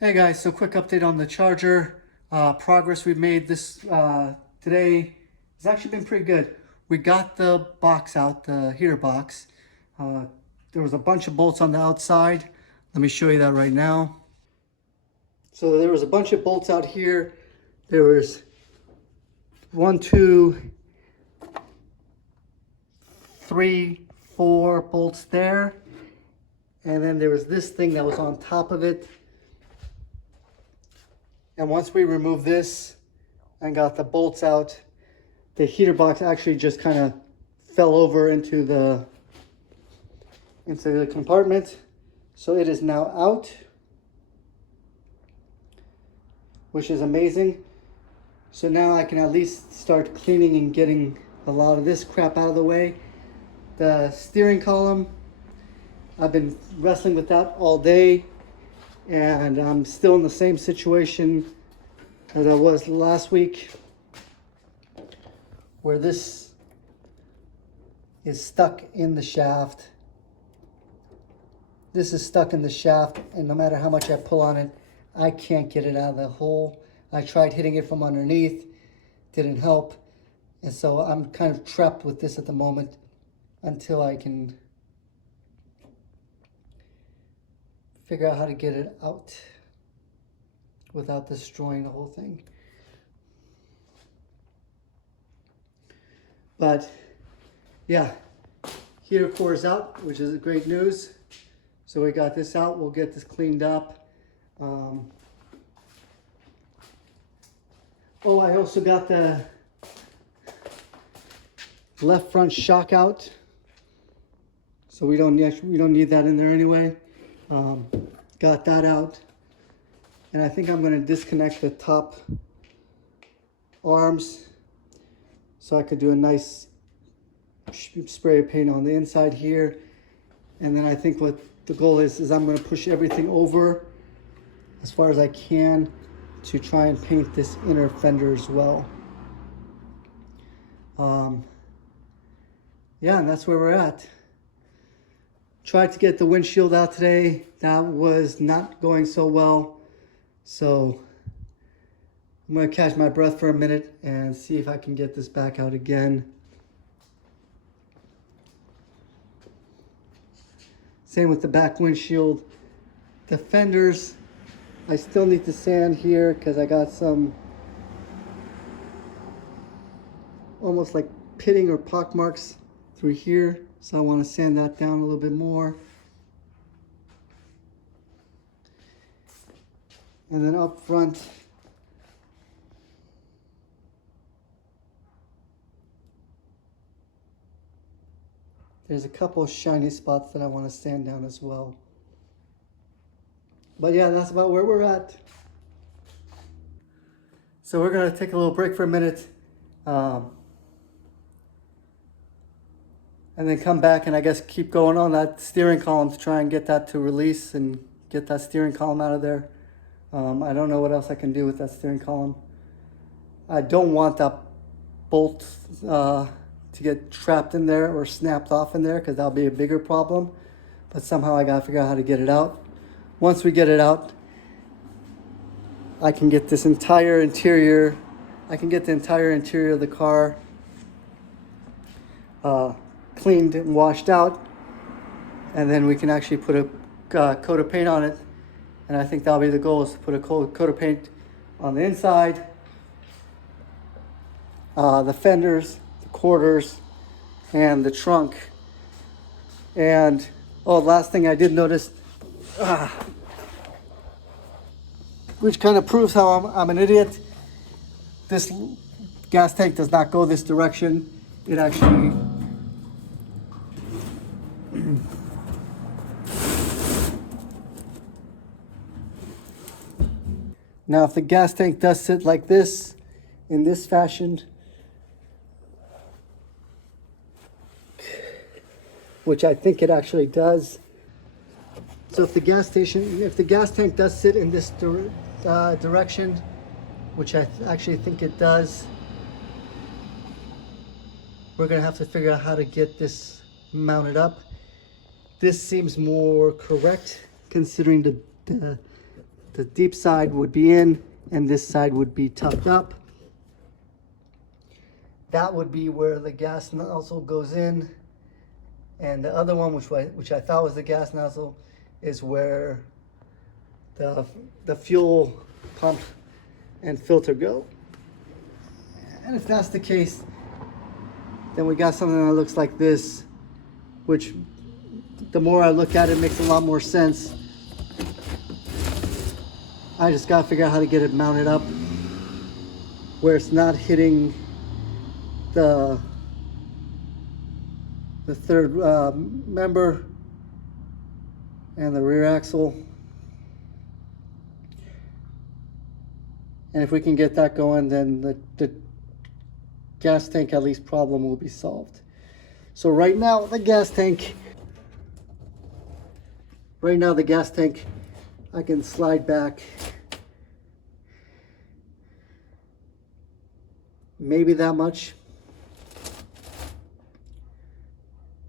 Hey guys, so quick update on the charger. Progress we've made this today has actually been pretty good. We got the box out, the heater box. There was a bunch of bolts on the outside. Let me show you that right now. So there was a bunch of bolts out here. There was 1, 2, 3, 4 bolts there. And then there was this thing that was on top of it. And once we removed this and got the bolts out, the heater box actually just kind of fell over into the compartment. So it is now out, which is amazing. So now I can at least start cleaning and getting a lot of this crap out of the way. The steering column, I've been wrestling with that all day, and I'm still in the same situation as I was last week, where this is stuck in the shaft. This is stuck in the shaft, and no matter how much I pull on it, I can't get it out of the hole. I tried hitting it from underneath, didn't help, and so I'm kind of trapped with this at the moment until I can figure out how to get it out without destroying the whole thing. But yeah, heater core is out, which is great news. So we got this out. We'll get this cleaned up. Oh, I also got the left front shock out, so we don't need that in there anyway. Got that out, and I think I'm going to disconnect the top arms so I could do a nice spray of paint on the inside here. And then I think what the goal is I'm going to push everything over as far as I can to try and paint this inner fender as well. Yeah, and that's where we're at. Tried to get the windshield out today. That was not going so well. So I'm going to catch my breath for a minute and see if I can get this back out again. Same with the back windshield. The fenders, I still need to sand here because I got some almost like pitting or pock marks through here. So I want to sand that down a little bit more. And then up front, there's a couple of shiny spots that I want to sand down as well. But yeah, that's about where we're at. So we're going to take a little break for a minute. And then come back and I guess keep going on that steering column to try and get that to release and get that steering column out of there. I don't know what else I can do with that steering column. I don't want that bolt to get trapped in there or snapped off in there because that'll be a bigger problem. But somehow I gotta figure out how to get it out. Once we get it out, I can get this entire interior, I can get the entire interior of the car cleaned and washed out, and then we can actually put a coat of paint on it. And I think that'll be the goal, is to put a coat of paint on the inside, the fenders, the quarters, and the trunk. And oh, last thing I did notice, which kind of proves how I'm an idiot. This gas tank does not go this direction. It actually now, if the gas tank does sit like this, in this fashion, which I think it actually does. So if the gas tank does sit in this direction, which I actually think it does, we're gonna have to figure out how to get this mounted up. This seems more correct considering the The deep side would be in, and this side would be tucked up. That would be where the gas nozzle goes in. And the other one, which I thought was the gas nozzle, is where the fuel pump and filter go. And if that's the case, then we got something that looks like this, which the more I look at it, makes a lot more sense. I just gotta figure out how to get it mounted up where it's not hitting the third member and the rear axle. And if we can get that going, then the gas tank at least problem will be solved. So right now the gas tank, I can slide back maybe that much,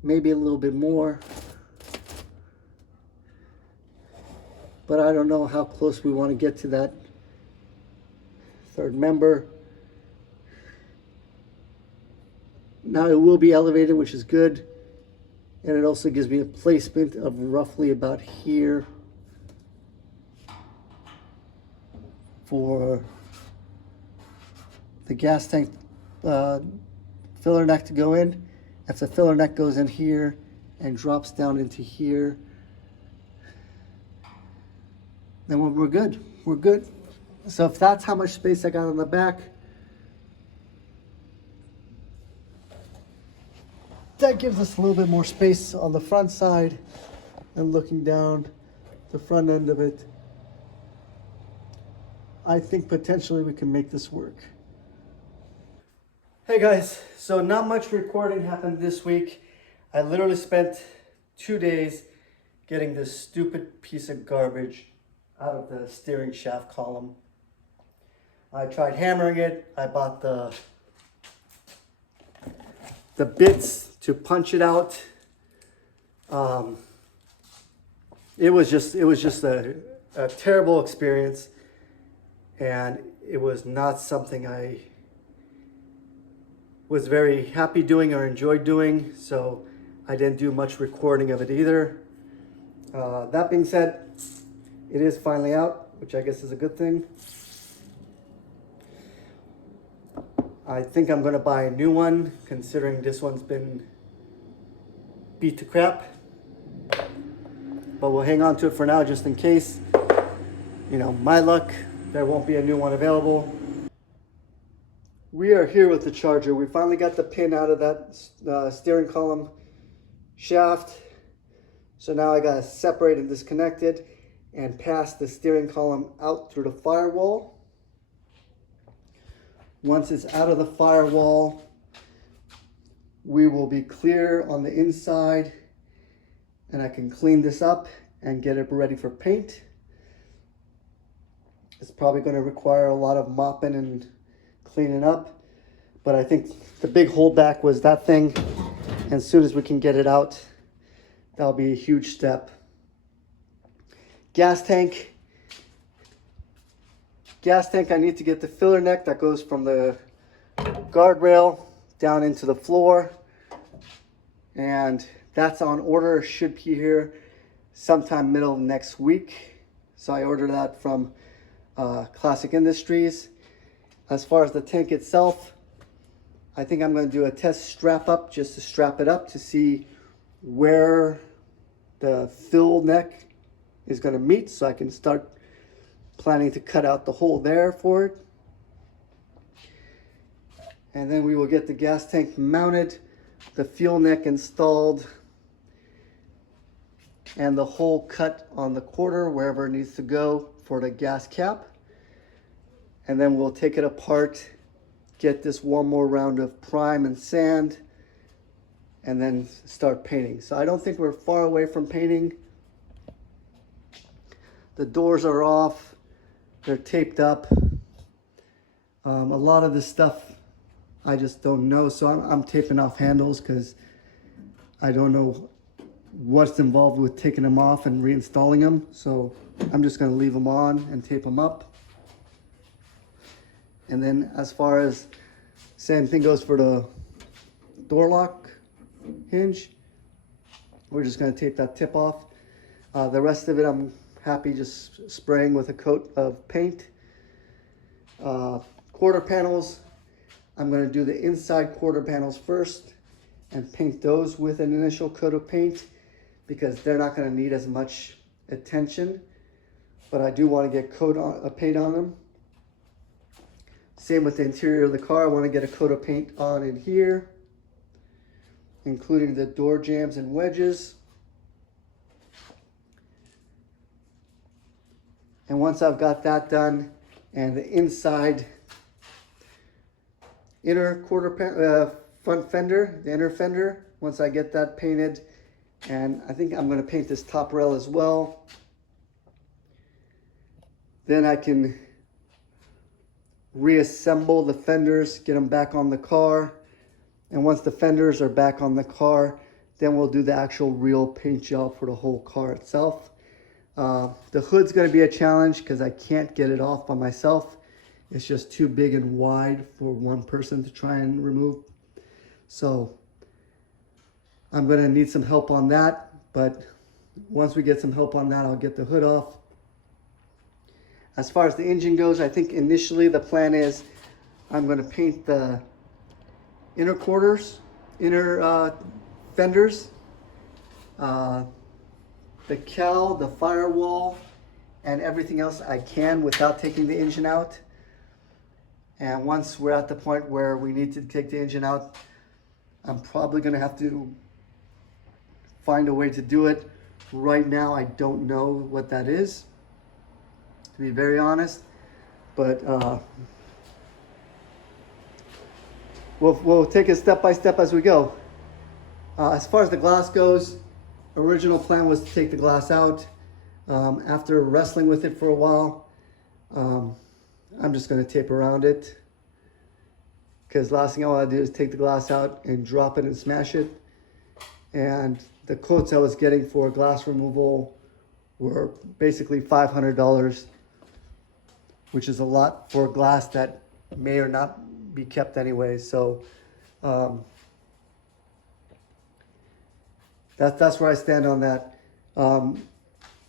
maybe a little bit more, but I don't know how close we want to get to that third member. Now it will be elevated, which is good, and it also gives me a placement of roughly about here for the gas tank filler neck to go in. If the filler neck goes in here and drops down into here, then we're good. We're good. So if that's how much space I got on the back, that gives us a little bit more space on the front side, and looking down the front end of it, I think potentially we can make this work. Hey guys, so not much recording happened this week. I literally spent 2 days getting this stupid piece of garbage out of the steering shaft column. I tried hammering it. I bought the bits to punch it out. It was just a terrible experience, and it was not something I was very happy doing or enjoyed doing, so I didn't do much recording of it either. That being said, it is finally out, which I guess is a good thing. I think I'm gonna buy a new one, considering this one's been beat to crap. But we'll hang on to it for now, just in case. You know, my luck, there won't be a new one available. We are here with the charger. We finally got the pin out of that steering column shaft. So now I gotta separate and disconnect it and pass the steering column out through the firewall. Once it's out of the firewall, we will be clear on the inside, and I can clean this up and get it ready for paint. It's probably going to require a lot of mopping and cleaning up, but I think the big holdback was that thing. And as soon as we can get it out, that'll be a huge step. Gas tank, I need to get the filler neck that goes from the guardrail down into the floor, and that's on order. Should be here sometime middle of next week. So I ordered that from Classic Industries. As far as the tank itself, I think I'm going to do a test strap up, just to strap it up to see where the fill neck is going to meet, so I can start planning to cut out the hole there for it. And then we will get the gas tank mounted, the fuel neck installed, and the hole cut on the quarter wherever it needs to go for the gas cap. And then we'll take it apart, get this one more round of prime and sand, and then start painting. So I don't think we're far away from painting. The doors are off, they're taped up. A lot of this stuff I just don't know, so I'm taping off handles because I don't know what's involved with taking them off and reinstalling them. So I'm just going to leave them on and tape them up. And then as far as same thing goes for the door lock hinge, we're just going to tape that tip off. The rest of it I'm happy just spraying with a coat of paint. Quarter panels, I'm going to do the inside quarter panels first and paint those with an initial coat of paint because they're not going to need as much attention, but I do want to get paint on them. Same with the interior of the car. I want to get a coat of paint on in here, including the door jambs and wedges. And once I've got that done and the inside inner front fender, the inner fender, once I get that painted, and I think I'm going to paint this top rail as well, then I can reassemble the fenders, get them back on the car. And once the fenders are back on the car, then we'll do the actual real paint job for the whole car itself. The hood's going to be a challenge because I can't get it off by myself. It's just too big and wide for one person to try and remove. So I'm going to need some help on that. But once we get some help on that, I'll get the hood off. As far as the engine goes, I think initially the plan is I'm going to paint the inner quarters, inner fenders, the cowl, the firewall, and everything else I can without taking the engine out. And once we're at the point where we need to take the engine out, I'm probably going to have to find a way to do it. Right now, I don't know what that is, to be very honest, but we'll take it step by step as we go. As far as the glass goes, original plan was to take the glass out. After wrestling with it for a while, I'm just going to tape around it, because last thing I want to do is take the glass out and drop it and smash it. And the quotes I was getting for glass removal were basically $500, which is a lot for glass that may or not be kept anyway. So that's where I stand on that.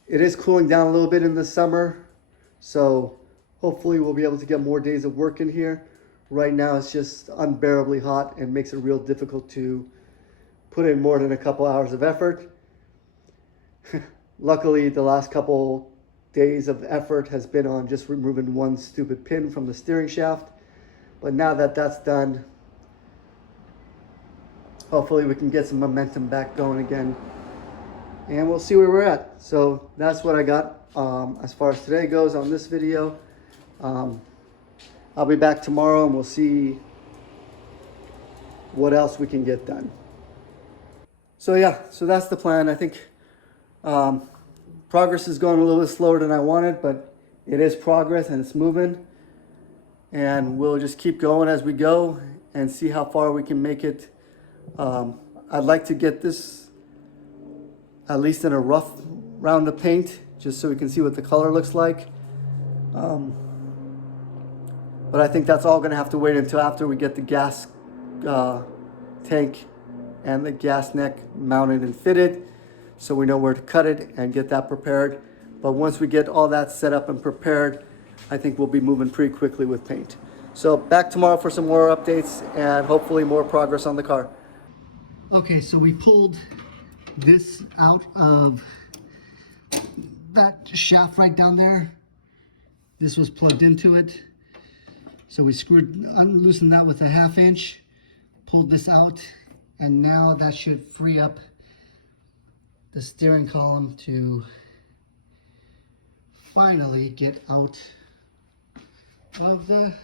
It is cooling down a little bit in the summer, so hopefully we'll be able to get more days of work in here. Right now it's just unbearably hot and makes it real difficult to put in more than a couple hours of effort. Luckily, the last couple days of effort has been on just removing one stupid pin from the steering shaft. But now that that's done, hopefully we can get some momentum back going again. And we'll see where we're at. So that's what I got as far as today goes on this video. I'll be back tomorrow and we'll see what else we can get done. So yeah, so that's the plan. I think progress is going a little bit slower than I wanted, but it is progress and it's moving. And we'll just keep going as we go and see how far we can make it. I'd like to get this at least in a rough round of paint, just so we can see what the color looks like. But I think that's all going to have to wait until after we get the gas tank and the gas neck mounted and fitted, so we know where to cut it and get that prepared. But once we get all that set up and prepared, I think we'll be moving pretty quickly with paint. So back tomorrow for some more updates and hopefully more progress on the car. Okay, so we pulled this out of that shaft right down there. This was plugged into it. So we loosened that with a 1/2 inch, pulled this out, and now that should free up the steering column to finally get out of the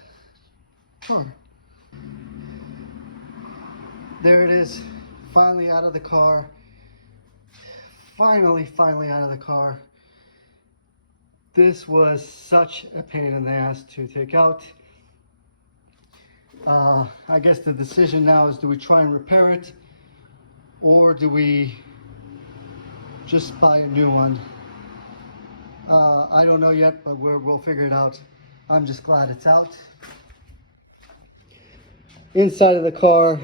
car. There it is, finally out of the car. Finally out of the car. This was such a pain in the ass to take out. I guess the decision now is, do we try and repair it, or do we just buy a new one. I don't know yet, but we'll figure it out. I'm just glad it's out. Inside of the car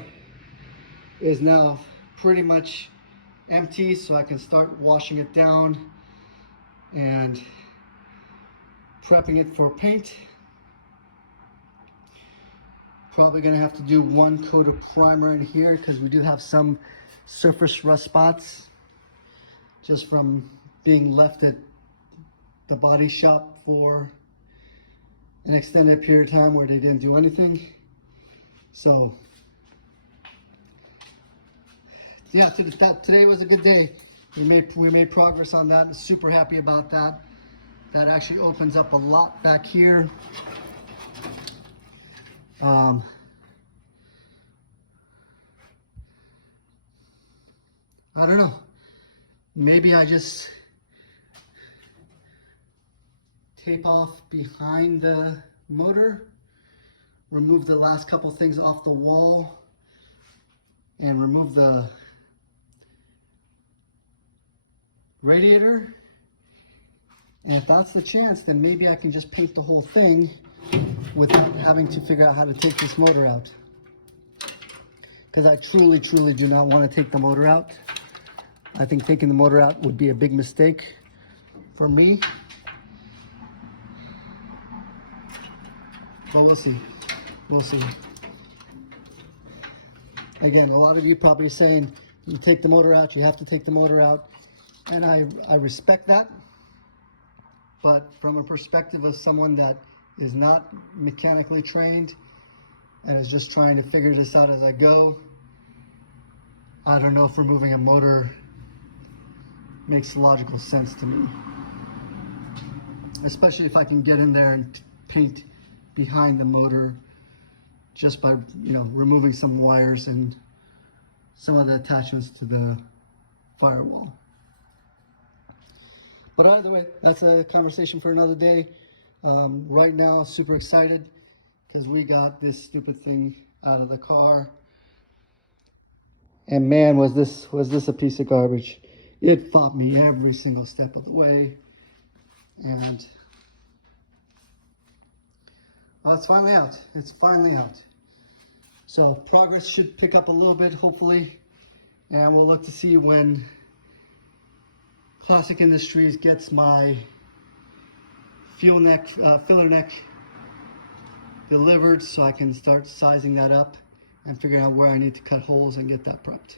is now pretty much empty, so I can start washing it down and prepping it for paint. Probably gonna have to do one coat of primer in here because we do have some surface rust spots just from being left at the body shop for an extended period of time where they didn't do anything. So yeah, today was a good day. We made progress on that. I'm super happy about that. That actually opens up a lot back here. I don't know. Maybe I just tape off behind the motor, remove the last couple things off the wall, and remove the radiator. And if that's the chance, then maybe I can just paint the whole thing without having to figure out how to take this motor out. Because I truly do not want to take the motor out. I think taking the motor out would be a big mistake for me. But we'll see. We'll see. Again, a lot of you probably saying, you take the motor out, you have to take the motor out. And I respect that. But from a perspective of someone that is not mechanically trained and is just trying to figure this out as I go, I don't know if removing a motor makes logical sense to me. Especially if I can get in there and paint behind the motor just by, removing some wires and some of the attachments to the firewall. But either way, that's a conversation for another day. Right now, super excited because we got this stupid thing out of the car. And man, was this a piece of garbage. It fought me every single step of the way. And well, it's finally out. It's finally out. So progress should pick up a little bit, hopefully. And we'll look to see when Classic Industries gets my filler neck delivered, so I can start sizing that up and figuring out where I need to cut holes and get that prepped.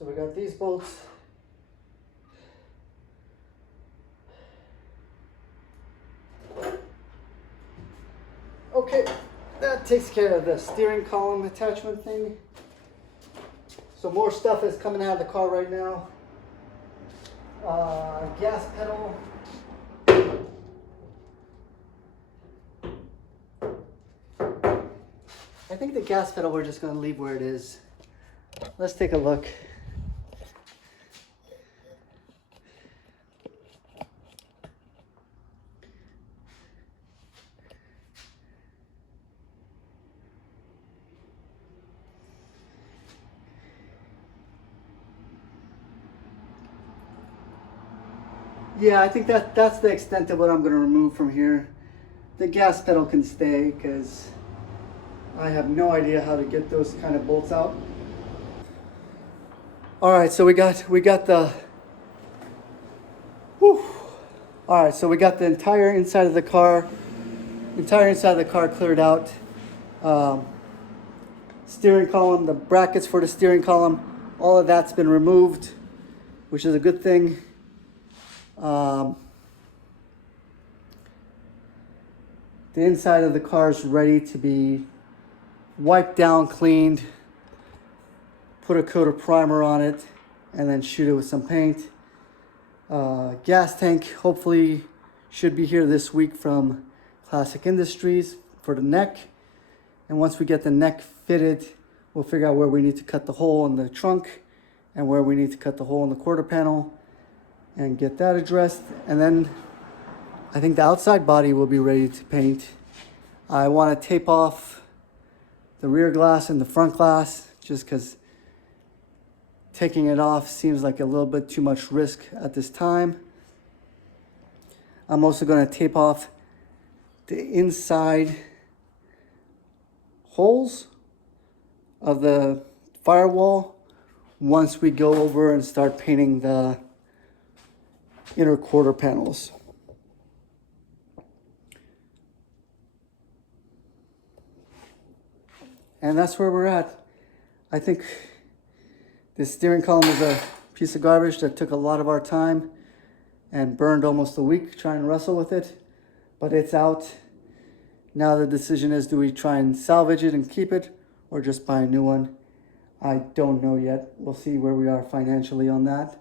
So we got these bolts. Okay, that takes care of the steering column attachment thing. So more stuff is coming out of the car right now. Gas pedal. I think the gas pedal we're just going to leave where it is. Let's take a look. Yeah, I think that's the extent of what I'm going to remove from here. The gas pedal can stay because I have no idea how to get those kind of bolts out. All right, so we got the. Whew. All right, so we got the entire inside of the car cleared out. Steering column, the brackets for the steering column, all of that's been removed, which is a good thing. The inside of the car is ready to be wiped down, cleaned, put a coat of primer on it, and then shoot it with some paint. Gas tank hopefully should be here this week from Classic Industries for the neck. And once we get the neck fitted, we'll figure out where we need to cut the hole in the trunk and where we need to cut the hole in the quarter panel and get that addressed. And then I think the outside body will be ready to paint. I want to tape off the rear glass and the front glass just because taking it off seems like a little bit too much risk at this time. I'm also going to tape off the inside holes of the firewall once we go over and start painting the inner quarter panels. And that's where we're at. I think this steering column was a piece of garbage that took a lot of our time and burned almost a week trying to wrestle with it, but it's out. Now the decision is, do we try and salvage it and keep it or just buy a new one? I don't know yet. We'll see where we are financially on that.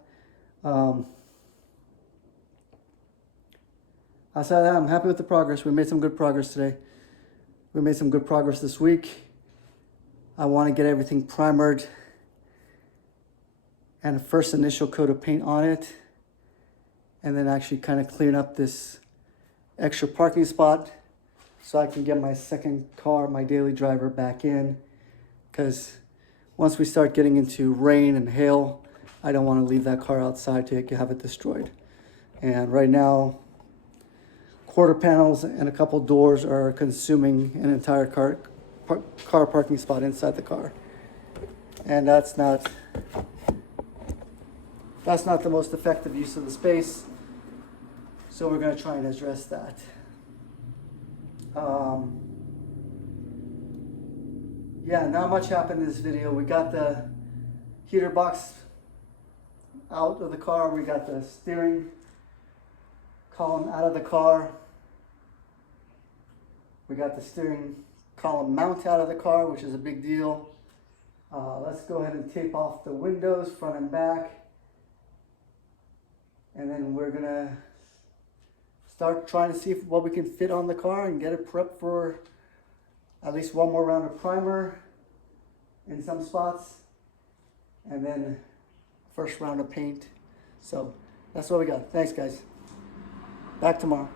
Outside of that, I'm happy with the progress. We made some good progress today. We made some good progress this week. I want to get everything primered and a first initial coat of paint on it, and then actually kind of clean up this extra parking spot so I can get my second car, my daily driver, back in, because once we start getting into rain and hail, I don't want to leave that car outside to have it destroyed. And right now, quarter panels and a couple doors are consuming an entire car parking spot inside the car. And that's not the most effective use of the space. So we're going to try and address that. Yeah, not much happened in this video. We got the heater box out of the car. We got the steering column out of the car. We got the steering column mount out of the car, which is a big deal. Let's go ahead and tape off the windows, front and back. And then we're gonna start trying to see what we can fit on the car and get it prepped for at least one more round of primer in some spots, and then first round of paint. So that's what we got. Thanks, guys. Back tomorrow.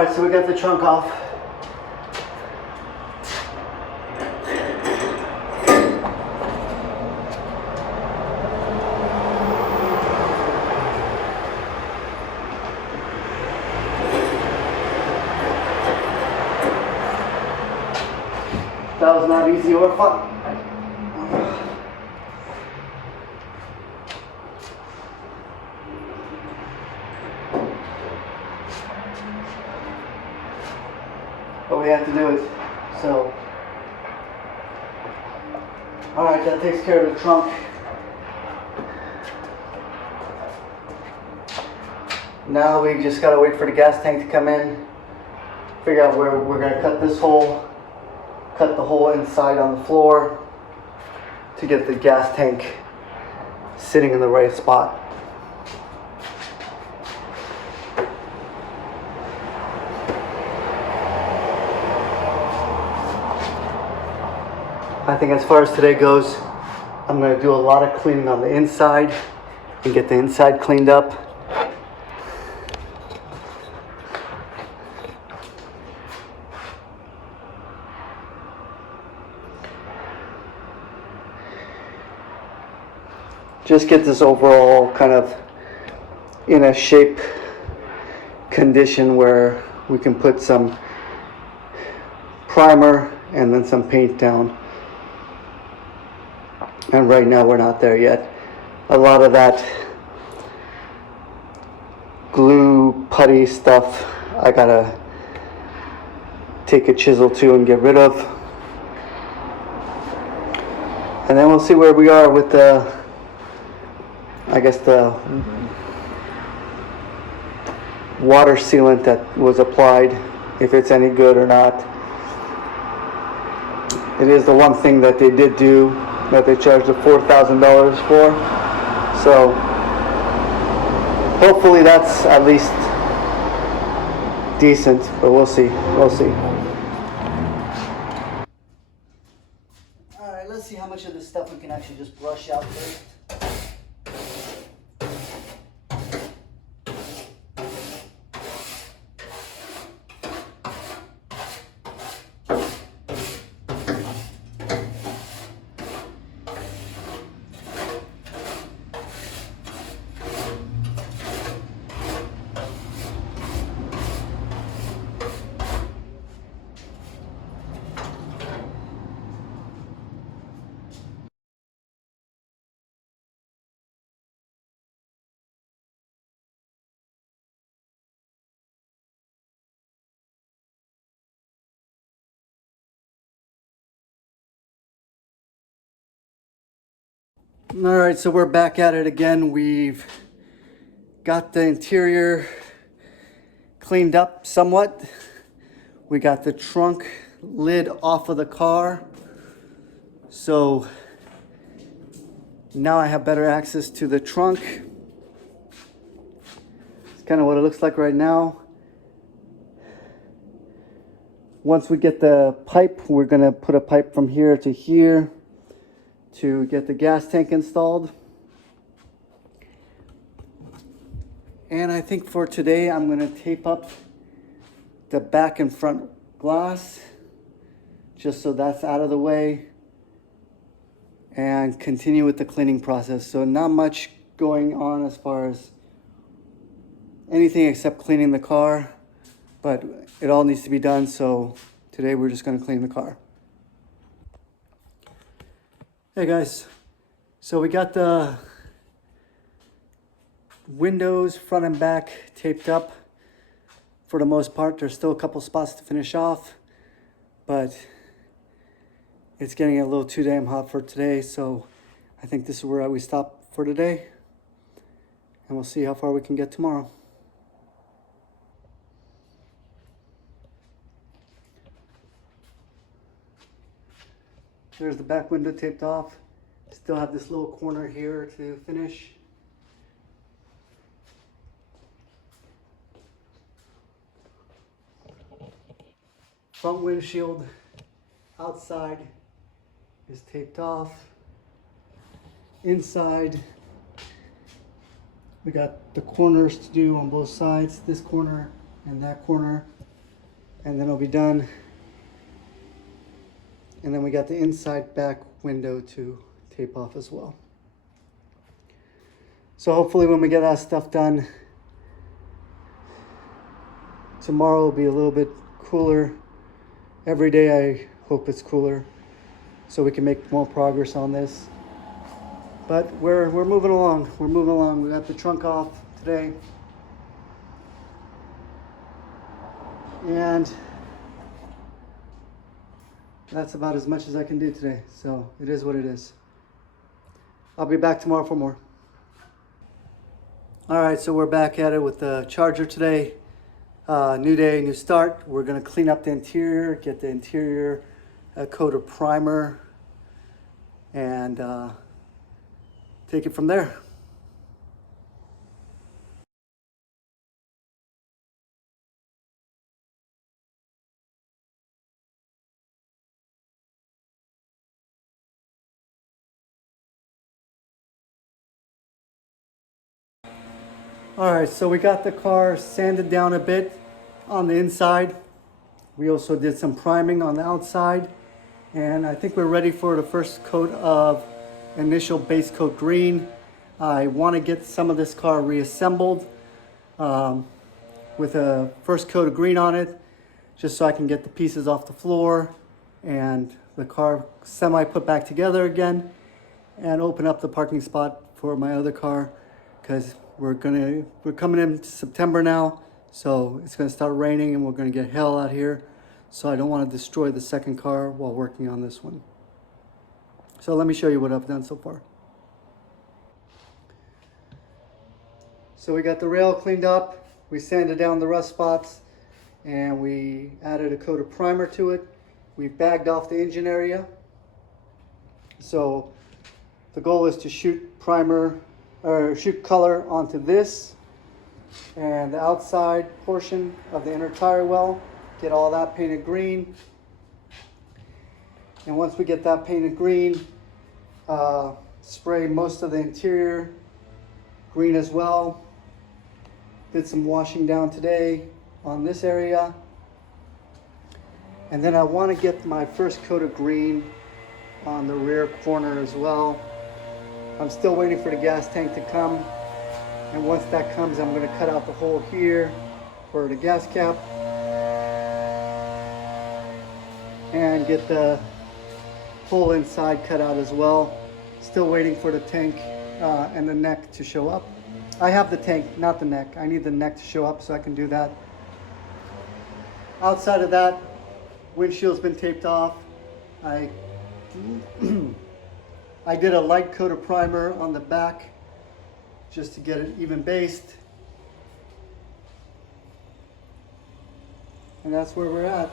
Alright, so we got the trunk off. That was not easy or fun. But we have to do it. So, alright, that takes care of the trunk. Now we just gotta wait for the gas tank to come in, figure out where we're gonna cut this hole, cut the hole inside on the floor to get the gas tank sitting in the right spot. I think as far as today goes, I'm going to do a lot of cleaning on the inside and get the inside cleaned up. Just get this overall kind of in a shape condition where we can put some primer and then some paint down. And right now we're not there yet. A lot of that glue putty stuff I gotta take a chisel to and get rid of. And then we'll see where we are with the, I guess, the water sealant that was applied, if it's any good or not. It is the one thing that they did do that they charged the $4,000 for. So hopefully that's at least decent, but we'll see. We'll see. All right, let's see how much of this stuff we can actually just brush out first. All right, so we're back at it again. We've got the interior cleaned up somewhat. We got the trunk lid off of the car. So now I have better access to the trunk. It's kind of what it looks like right now. Once we get the pipe, we're gonna put a pipe from here to here to get the gas tank installed. And I think for today, I'm gonna tape up the back and front glass, just so that's out of the way, and continue with the cleaning process. So not much going on as far as anything except cleaning the car, but it all needs to be done. So today we're just gonna clean the car. Hey guys, so we got the windows front and back taped up for the most part. There's still a couple spots to finish off, but it's getting a little too damn hot for today, so I think this is where we stop for today, and we'll see how far we can get tomorrow. There's the back window taped off. Still have this little corner here to finish. Front windshield outside is taped off. Inside, we got the corners to do on both sides, this corner and that corner. and then it'll be done. And then we got the inside back window to tape off as well. So hopefully when we get that stuff done, tomorrow will be a little bit cooler. Every day I hope it's cooler so we can make more progress on this. But we're moving along. We're moving along. We got the trunk off today. And that's about as much as I can do today. So it is what it is. I'll be back tomorrow for more. All right, so we're back at it with the Charger today. New day, new start. We're gonna clean up the interior, get the interior a coat of primer, and take it from there. All right, so we got the car sanded down a bit on the inside. We also did some priming on the outside, and I think we're ready for the first coat of initial base coat green. I want to get some of this car reassembled with a first coat of green on it, just so I can get the pieces off the floor and the car semi put back together again, and open up the parking spot for my other car, because we're coming into September now, so it's gonna start raining and we're gonna get hell out here. So I don't want to destroy the second car while working on this one. So let me show you what I've done so far. So we got the rail cleaned up, we sanded down the rust spots, and we added a coat of primer to it. We bagged off the engine area. So the goal is to shoot primer or shoot color onto this and the outside portion of the inner tire well, get all that painted green. And once we get that painted green, spray most of the interior green as well. Did some washing down today on this area. And then I want to get my first coat of green on the rear corner as well. I'm still waiting for the gas tank to come, and once that comes, I'm going to cut out the hole here for the gas cap and get the hole inside cut out as well. Still waiting for the tank and the neck to show up. I have the tank, not the neck. I need the neck to show up so I can do that. Outside of that, windshield's been taped off. I did a light coat of primer on the back just to get it even based. And that's where we're at.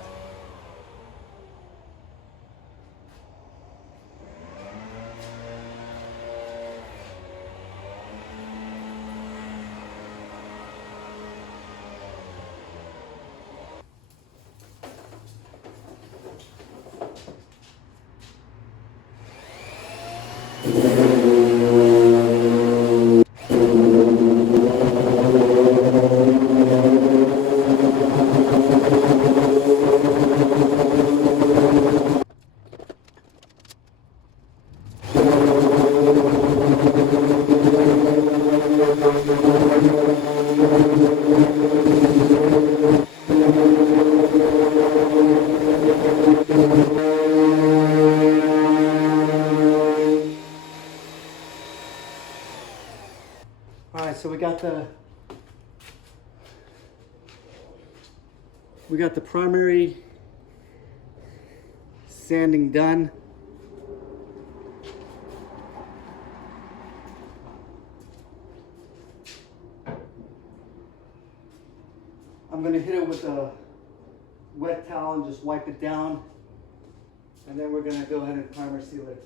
All right, so we got the primary sanding done. I'm going to hit it with a wet towel and just wipe it down, and then we're going to go ahead and primer seal it.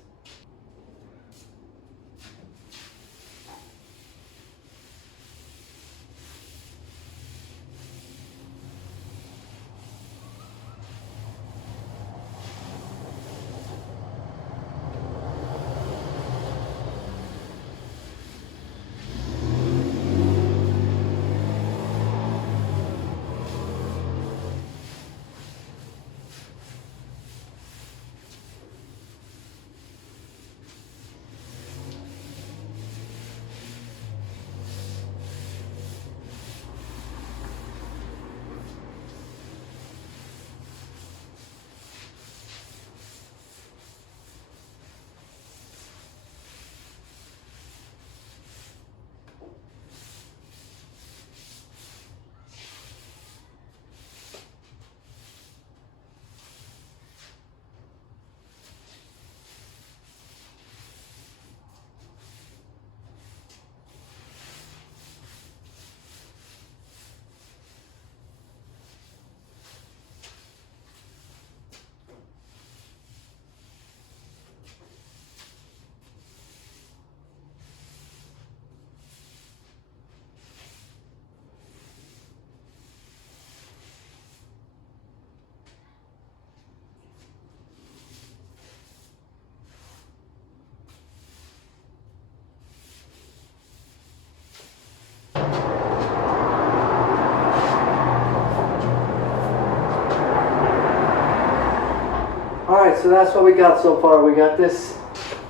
Alright, so that's what we got so far. We got this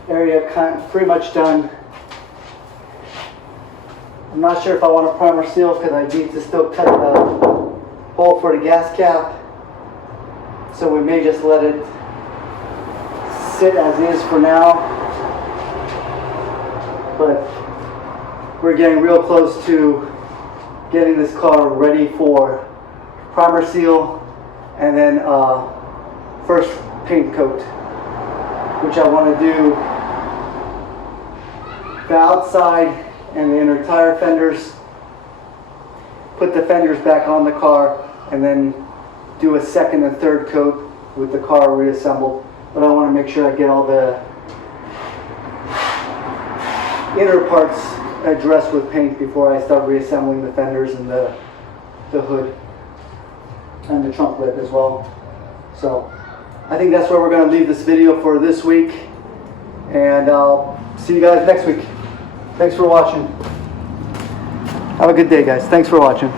area pretty much done. I'm not sure if I want to primer seal because I need to still cut the hole for the gas cap. So we may just let it sit as is for now. But we're getting real close to getting this car ready for primer seal and then first paint coat, which I want to do the outside and the inner tire fenders, put the fenders back on the car, and then do a second and third coat with the car reassembled. But I want to make sure I get all the inner parts addressed with paint before I start reassembling the fenders and the hood and the trunk lid as well. So I think that's where we're going to leave this video for this week, and I'll see you guys next week. Thanks for watching. Have a good day, guys. Thanks for watching.